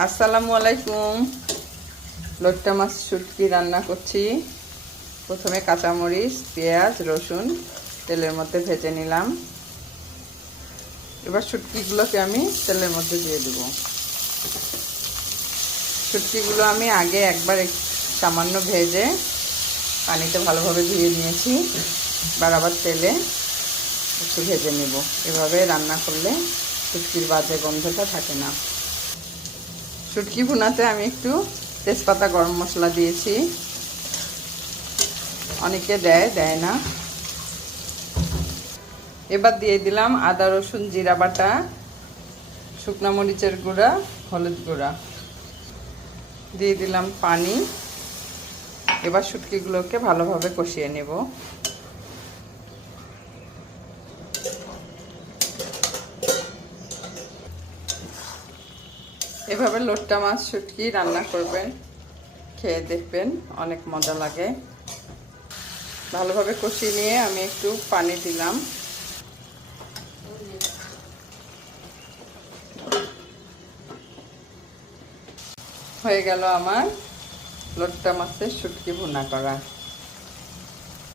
আসসালামু আলাইকুম। লোট্টা মাছ শুটকি রান্না করছি। প্রথমে কাঁচামরিচ, পেঁয়াজ, রসুন তেলের মধ্যে ভেজে নিলাম। এবার শুটকিগুলোকে আমি তেলের মধ্যে দিয়ে দেব। শুটকিগুলো আমি আগে একবার সামান্য ভেজে পানিতে ভালোভাবে ধুয়ে নিয়েছি। এবার আবার তেলে একটু ভেজে নেব। এভাবে রান্না করলে শুটকির বাজে গন্ধটা থাকে না। শুটকি ভুনাতে আমি একটু তেজপাতা, গরম মশলা দিয়েছি। অনেকে দেয় না। এবার দিয়ে দিলাম আদা, রসুন, জিরা বাটা, শুকনো মরিচের গুঁড়া, হলুদ গুঁড়া, দিয়ে দিলাম পানি। এবার শুটকিগুলোকে ভালোভাবে কষিয়ে নেব। এভাবে লোট্টা মাছ শুটকি রান্না করবেন, খেয়ে দেখবেন, অনেক মজা লাগে। ভালোভাবে কষিয়ে নিয়ে আমি একটু পানি দিলাম। হয়ে গেল আমার লোট্টা মাছের শুটকি ভুনা করা।